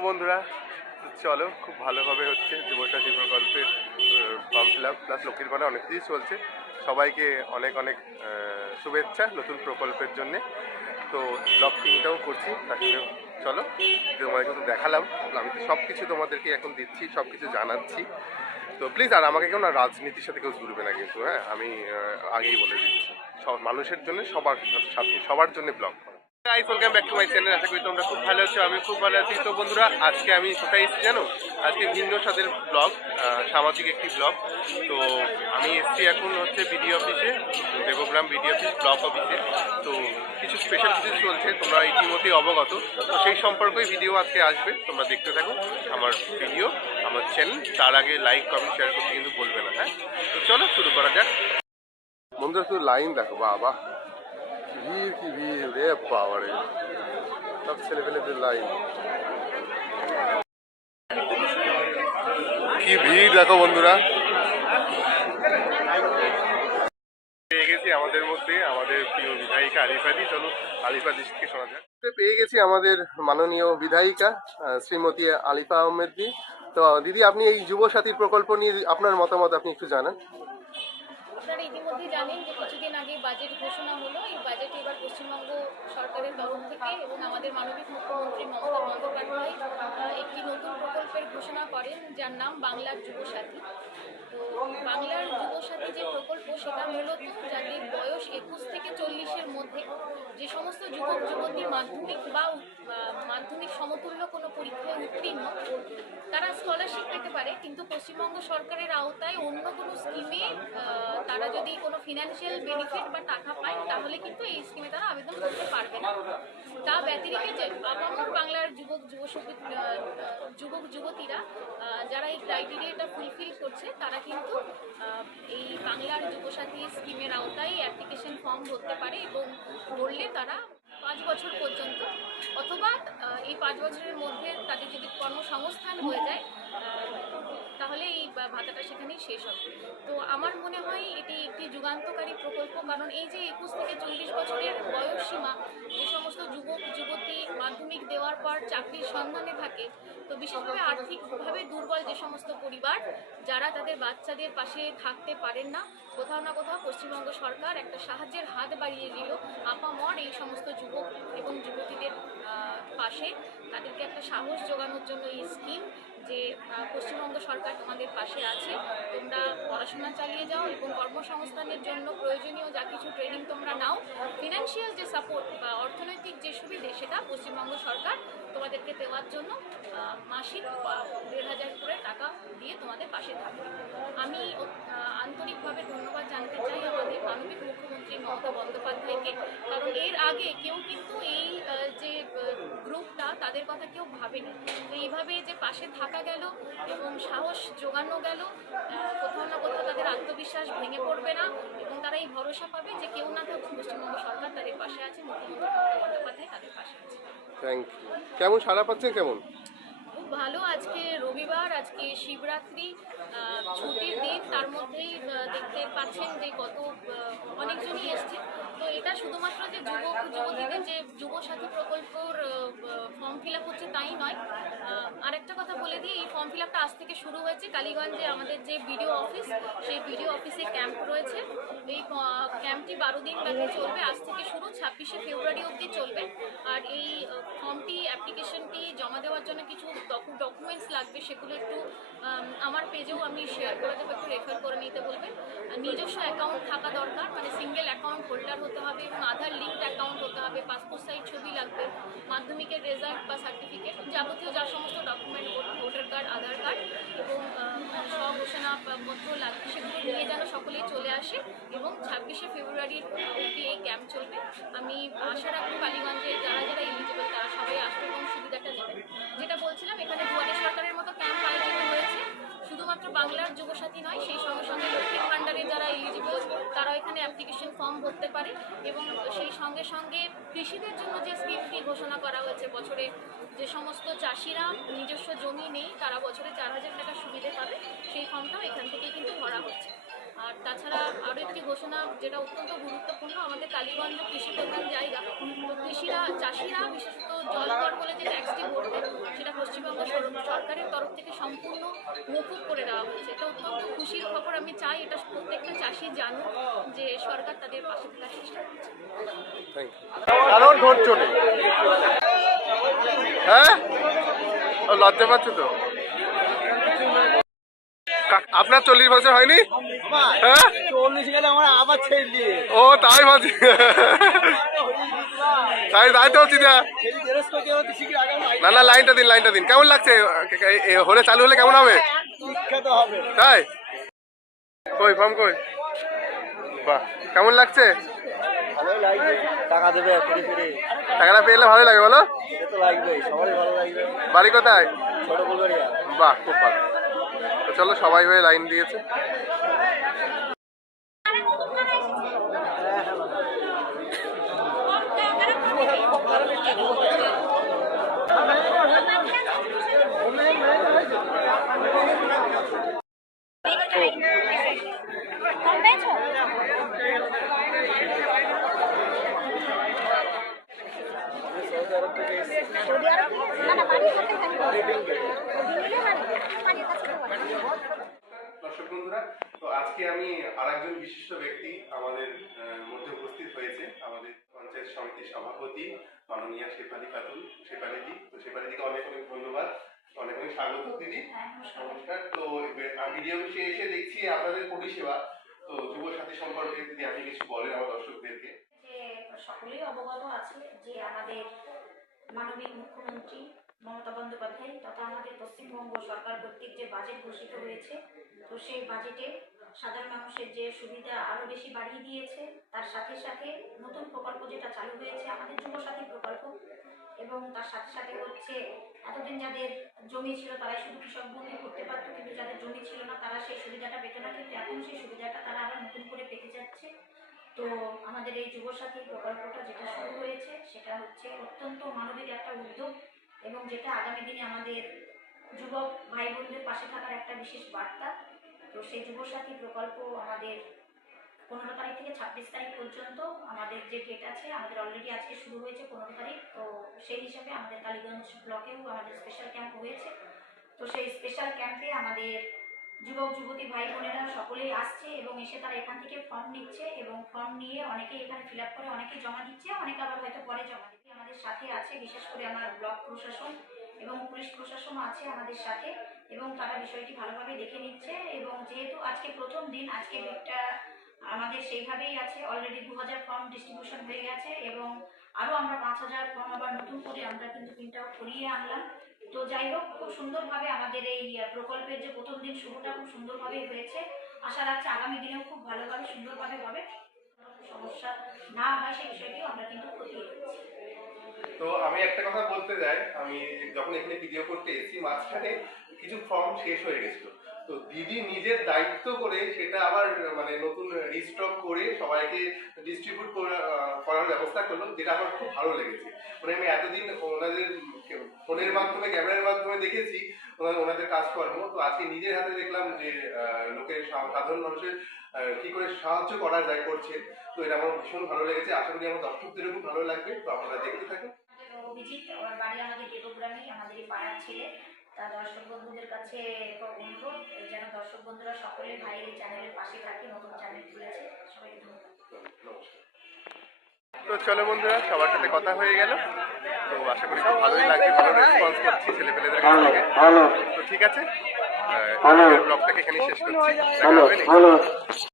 বন্ধুরা, চলো খুব ভালোভাবে হচ্ছে যুবসাথী প্রকল্পের ফর্ম ফিল আপ প্লাস লক্ষ্মীর ভাণ্ডার অনেক কিছুই চলছে। সবাইকে অনেক অনেক শুভেচ্ছা নতুন প্রকল্পের জন্যে। তো ব্লগ প্রিন্টটাও করছি, তার সঙ্গে চলো তোমাদেরকে তো দেখালাম, আমি তো সব কিছু তোমাদেরকে এখন দিচ্ছি, সব কিছু জানাচ্ছি। তো প্লিজ আর আমাকে কেউ না রাজনীতির সাথে কেউ জুড়বে না কিন্তু, হ্যাঁ আমি আগেই বলে দিচ্ছি, সব মানুষের জন্য, সবার সাথে, সবার জন্য blog. Guys, welcome back to my channel. আশা করি তোমরা খুব ভালো আছো, আমি খুব ভালো আছি। তো বন্ধুরা, আজকে আমি কোথায় এসেছি জানো? আজকে ভিন্ন স্বাদের ব্লগ, সামাজিক একটি ব্লগ। তো আমি এসেছি এখন হচ্ছে বিডি অফিসে, দেবগ্রাম বিডি অফিস ব্লক অফিসে। তো কিছু স্পেশাল কিছু চলছে, তোমরা ইতিমধ্যেই অবগত। তো সেই সম্পর্কেই ভিডিও আজকে আসবে, তোমরা দেখতে থাকো আমার ভিডিও, আমার চ্যানেল। তার আগে লাইক কমেন্ট শেয়ার করতে কিন্তু বলবে না, হ্যাঁ? তো চলো শুরু করা যাক। বন্ধুরা, শুধু লাইন দেখো, বাবা ভিড়, কি ভিড় রে বাবা রে, সব ছেলে পেলেদের লাইন, কি ভিড় দেখো বন্ধুরা। পেয়ে গেছি আমাদের মধ্যে আমাদের প্রিয় বিধায়িকা আলিফাদি। চলো আলিফাদি থেকে শোনা যাক। পেয়ে গেছি আমাদের মাননীয় বিধায়িকা শ্রীমতী আলিফা আহমেদজি। তো দিদি, আপনি এই যুব সাথীর প্রকল্প নিয়ে আপনার মতামত আপনি একটু জানান। আপনারা ইতিমধ্যে জানেন যে কিছুদিন আগে বাজেট ঘোষণা হলো। এই বাজেটে এবার পশ্চিমবঙ্গ সরকারের তরফ থেকে এবং আমাদের মাননীয় মুখ্যমন্ত্রী মমতা বন্দ্যোপাধ্যায় একটি নতুন প্রকল্পের ঘোষণা করেন, যার নাম বাংলার যুবসাথী। তো বাংলার যুবসাথী যে প্রকল্প, সেটা মূলত যাদের বয়স 21 থেকে 40-এর মধ্যে, যে সমস্ত যুবক যুবতী মাধ্যমিক বা মাধ্যমিক সমতুল্য কোনো পরীক্ষায় উত্তীর্ণ, তারা স্কলারশিপ পেতে পারে। কিন্তু পশ্চিমবঙ্গ সরকারের আওতায় অন্য কোনো স্কিমে তারা যদি কোনো ফিনান্সিয়াল বেনিফিট বা টাকা পায়, তাহলে কিন্তু এই স্কিমে তারা আবেদন করতে পারবে না। তা ব্যতিরেকে যে আপামর বাংলার যুবক যুবতীরা যারা এই ক্রাইটেরিয়াটা ফুলফিল করছে, তারা কিন্তু এই বাংলার যুবসাথী স্কিমের আওতায় অ্যাপ্লিকেশন ফর্ম ভরতে পারে এবং ভরলে তারা 5 বছর পর্যন্ত, অথবা এই 5 বছরের মধ্যে তাদের যদি কর্মসংস্থান হয়ে যায়, তাহলে এই ভাতাটা সেখানেই শেষ হবে। তো আমার মনে হয় এটি একটি যুগান্তকারী প্রকল্প, কারণ এই যে 21 থেকে 40 বছরের বয়স সীমা, যে সমস্ত যুবক যুবতী মাধ্যমিক দেওয়ার পর চাকরির সন্ধানে থাকে, তো বিশেষভাবে আর্থিকভাবে দুর্বল যে সমস্ত পরিবার, যারা তাদের বাচ্চাদের পাশে থাকতে পারেন না, কোথাও না কোথাও পশ্চিমবঙ্গ সরকার একটা সাহায্যের হাত বাড়িয়ে দিল আপামর এই সমস্ত যুবক এবং যুবতীদের পাশে। তাদেরকে একটা সাহস জোগানোর জন্য এই স্কিম, যে পশ্চিমবঙ্গ সরকার তোমাদের পাশে আছে, তোমরা পড়াশোনা চালিয়ে যাও এবং কর্মসংস্থানের জন্য প্রয়োজনীয় যা কিছু ট্রেনিং তোমরা নাও, ফিনান্সিয়াল যে সাপোর্ট বা অর্থনৈতিক যে সুবিধে, সেটা পশ্চিমবঙ্গ সরকার তোমাদেরকে দেওয়ার জন্য মাসিক 1,500 করে টাকা দিয়ে তোমাদের পাশে থাকবে। আমি আন্তরিকভাবে ধন্যবাদ জানাতে চাই আমাদের মাননীয় মুখ্যমন্ত্রী মমতা বন্দ্যোপাধ্যায়কে, কারণ এর আগে কেউ কিন্তু এই যে গ্রুপটা, তাদের কথা কেউ ভাবেনি। তো এইভাবে যে পাশে থাকা গেল এবং সাহস জোগানো গেল, কোথাও না কোথাও তাদের আত্মবিশ্বাস ভেঙে পড়বে না এবং তারা এই ভরসা পাবে যে কেউ না থাকুক, পশ্চিমবঙ্গ সরকার তাদের পাশে আছে, মুখ্যমন্ত্রী মমতা বন্দ্যোপাধ্যায় তাদের পাশে আছে। Thank you. কেমন সাড়া পাচ্ছেন, কেমন? খুব ভালো। আজকে রবিবার, আজকে শিবরাত্রি, ছুটির দিন, তার মধ্যেই দেখতে পাচ্ছেন যে কত অনেকজনই এসছে। তো এটা শুধুমাত্র যে যুবক যুবতীদের যে যুবসাথী প্রকল্পর ফর্ম ফিল আপ হচ্ছে তাই নয়, আরেকটা কথা বলে দিই, এই ফর্ম ফিল আপটা আজ থেকে শুরু হয়েছে। কালীগঞ্জে আমাদের যে বিডিও অফিস, সেই বিডিও অফিসে ক্যাম্প রয়েছে। এই ক্যাম্পটি 12 দিন ব্যাপী চলবে, আজ থেকে শুরু, 26শে ফেব্রুয়ারি অবধি চলবে। আর এই ফর্মটি, অ্যাপ্লিকেশনটি জমা দেওয়ার জন্য কিছু ডকুমেন্টস লাগবে, সেগুলো একটু আমার পেজেও আমি শেয়ার করে দেবো, একটু রেফার করে নিতে বলবেন। নিজস্ব অ্যাকাউন্ট থাকা দরকার, মানে সিঙ্গেল অ্যাকাউন্ট হোল্ডার হতে হবে এবং আধার লিঙ্কড অ্যাকাউন্ট হতে হবে, পাসপোর্ট সাইজ ছবি লাগবে, মাধ্যমিকের রেজাল্ট বা সার্টিফিকেট, যাবতীয় যা সমস্ত ডকুমেন্ট, ভোটার কার্ড, আধার কার্ড এবং স্বঘোষণাপত্র লাগবে, সেগুলো নিয়ে যেন সকলেই চলে আসে এবং 26শে ফেব্রুয়ারির অবধি এই ক্যাম্প চলবে। আমি আশা রাখবো কালীগঞ্জে যারা যারা এলিজিবল তারা সবাই আসবে এবং সুবিধাটা নেবেন। যেটা বলছিলাম, এখানে দুয়ারে সরকারের মতো ক্যাম্প আয়োজিত হয়েছে। শুধুমাত্র বাংলার যুবসাথী নয়, সেই সঙ্গে সঙ্গে লক্ষ্মীর ভাণ্ডারে যারা এলিজিবল তারাও এখানে অ্যাপ্লিকেশন ফর্ম ভরতে পারে এবং সেই সঙ্গে সঙ্গে কৃষিদের জন্য যে স্কিমটি ঘোষণা করা হয়েছে, বছরে যে সমস্ত চাষিরা নিজস্ব জমি নেই, তারা বছরে 4,000 টাকা সুবিধে পাবে, সেই ফর্মটাও এখান থেকেই কিন্তু ভরা হচ্ছে। আর তাছাড়া আরও একটি ঘোষণা যেটা অত্যন্ত গুরুত্বপূর্ণ, আমাদের কালীগঞ্জ কৃষি প্রধান জায়গা, তো চাষিরা বিশেষত জলকর বলে যে ট্যাক্সটি ভরবে, সেটা পশ্চিমবঙ্গ সম্পূর্ণ মকুব করে দেওয়া হয়েছে। এটা অত্যন্ত খুশির খবর। আমি চাই এটা প্রত্যেকটা চাষি জানুক যে সরকার তাদের পাশে থাকার চেষ্টা করছে। কারণ ধরছো নেই, হ্যাঁ ও লজ্জা পাচ্ছে তো। আপনার 40 বছর হয়নি? হ্যাঁ 40 গেলে আমার আবার ছেড়ে দিয়ে ও তাই ভাবছি, তাই তাই তো হচ্ছি না। না না লাইনটা দিন। কেমন লাগছে হলে চালু হলে কেমন হবে? বিখ্যাত হবে। তাই কই ফর্ম কই, বাহ কেমন লাগছে? ভালোই লাগবে, টাকা দেবে ফিরে ফিরে, টাকাটা পেলে ভালো লাগে বলো? সে তো লাগবেই, সবারই ভালো লাগবে। বাড়ি কোথায়? ছোট বুলগারিয়া। বাহ খুব ভালো। তো চলো সবাই হয়ে লাইন দিয়েছে। সৌদি আরব থেকে এসেছি। সৌদি আরব না না বাড়ির সাথে থাকি দিল্লিতে বাড়ি বাড়ির কাছে তো বাড়ি। দর্শক বন্ধুরা, তো আজকে আমি আরেকজন বিশিষ্ট ব্যক্তি আমাদের মধ্যে উপস্থিত হয়েছে, আমাদের পঞ্চায়েত সমিতির সভাপতি মাননীয়া শেফালি খাতুন, শেফালিদি। তো শেফালিদিকে অনেক অনেক ধন্যবাদ, অনেক অনেক স্বাগত দিদি। নমস্কার। তো ভিডিও অফিসে এসে দেখছি আপনাদের পরিষেবা, তো যুব সাথী সম্পর্কে যদি আপনি কিছু বলেন আমার দর্শকদেরকে। যে সকলেই অবগত আছে যে আমাদের মাননীয় মুখ্যমন্ত্রী মমতা বন্দ্যোপাধ্যায় তথা আমাদের পশ্চিমবঙ্গ সরকার কর্তৃক যে বাজেট ঘোষিত হয়েছে, তো সেই বাজেটে সাধারণ মানুষের যে সুবিধা আরও বেশি বাড়িয়ে দিয়েছে, তার সাথে সাথে নতুন প্রকল্প যেটা চালু হয়েছে আমাদের যুবসাথী প্রকল্প, এবং তার সাথে সাথে হচ্ছে এতদিন যাদের জমি ছিল তারাই শুধু কৃষক বন্ধু করতে পারতো, কিন্তু যাদের জমি ছিল না তারা সেই সুবিধাটা পেত না, কিন্তু এখন সেই সুবিধাটা তারা আবার নতুন করে পেতে যাচ্ছে। তো আমাদের এই যুবসাথী প্রকল্পটা যেটা শুরু হয়েছে সেটা হচ্ছে অত্যন্ত মানবিক একটা উদ্যোগ, এবং যেটা আগামী দিনে আমাদের যুবক ভাই বোনদের পাশে থাকার একটা বিশেষ বার্তা। তো সেই যুবসাথী প্রকল্প আমাদের 15 তারিখ থেকে 26 তারিখ পর্যন্ত আমাদের যে ডেট আছে, আমাদের অলরেডি আজকে শুরু হয়েছে 15 তারিখ। তো সেই হিসাবে আমাদের কালীগঞ্জ ব্লকেও আমাদের স্পেশাল ক্যাম্প হয়েছে। তো সেই স্পেশাল ক্যাম্পে আমাদের যুবক যুবতী ভাই বোনেরা সকলেই আসছে, এবং এসে তারা এখান থেকে ফর্ম নিচ্ছে, এবং ফর্ম নিয়ে অনেকেই এখানে ফিল আপ করে অনেকে জমা দিচ্ছে, অনেকে আবার হয়তো পরে জমা দিচ্ছে। আমাদের সাথে আছে বিশেষ করে আমার ব্লক প্রশাসন এবং পুলিশ প্রশাসনও আছে আমাদের সাথে, এবং তারা বিষয়টি ভালোভাবে দেখে নিচ্ছে। এবং যেহেতু আজকে প্রথম দিন, আজকে ডেটটা আমাদের সেইভাবেই আছে। অলরেডি 2000 ফর্ম ডিস্ট্রিবিউশন হয়ে গেছে, এবং আরও আমরা 5000 ফর্ম আবার নতুন করে আমরা কিন্তু প্রিন্ট আউট করিয়ে আনলাম। তো যাই হোক, খুব সুন্দরভাবে আমাদের এই প্রকল্পের যে প্রথম দিন শুরুটা খুব সুন্দরভাবে হয়েছে। আশা রাখছি আগামী দিনেও খুব ভালোভাবে সুন্দরভাবে হবে, সমস্যা না হয় সেই বিষয়টিও আমরা কিন্তু খতিয়ে দেখছি। তো আমি একটা কথা বলতে যাই, আমি যখন এখানে ভিডিও করতে এসেছি মাঝখানে কিছু ফর্ম শেষ হয়ে গেছিল, তো দিদি নিজের দায়িত্ব করে সেটা আবার মানে নতুন রিস্টক করে সবাইকে ডিস্ট্রিবিউট করার ব্যবস্থা করলো, যেটা আমার খুব ভালো লেগেছে। মানে আমি এতদিন ওনাদের ফোনের মাধ্যমে ক্যামেরার মাধ্যমে দেখেছি ওনাদের কাজকর্ম, তো আজকে নিজের হাতে দেখলাম যে লোকের সাধারণ মানুষের কি করে সাহায্য করা যায় করছে। তো এটা আমার ভীষণ ভালো লেগেছে, আশা করি আমার দর্শকদেরও খুব ভালো লাগবে। তো আপনারা দেখতে থাকুন। অভিজিৎ, আমার বাড়ি আমাদের দেবগ্রামে, আমাদের এই পাড়ার ছেলে। তা দর্শক বন্ধুদের কাছে অনুরোধ যেন দর্শক বন্ধুরা সকলে ভাইয়ের এই চ্যানেলের পাশে থাকে, নতুন চ্যানেল খুলেছে, সবাইকে ধন্যবাদ। তো চলো বন্ধুরা, সবার সাথে কথা হয়ে গেল, তো আশা করি খুব ভালোই লাগবে, ভালো রেসপন্স করছি ছেলেপেলেদের কাছ থেকে। তো ঠিক আছে, ব্লগটাকে এখানেই শেষ করছি, দেখা হবে নেক্সট।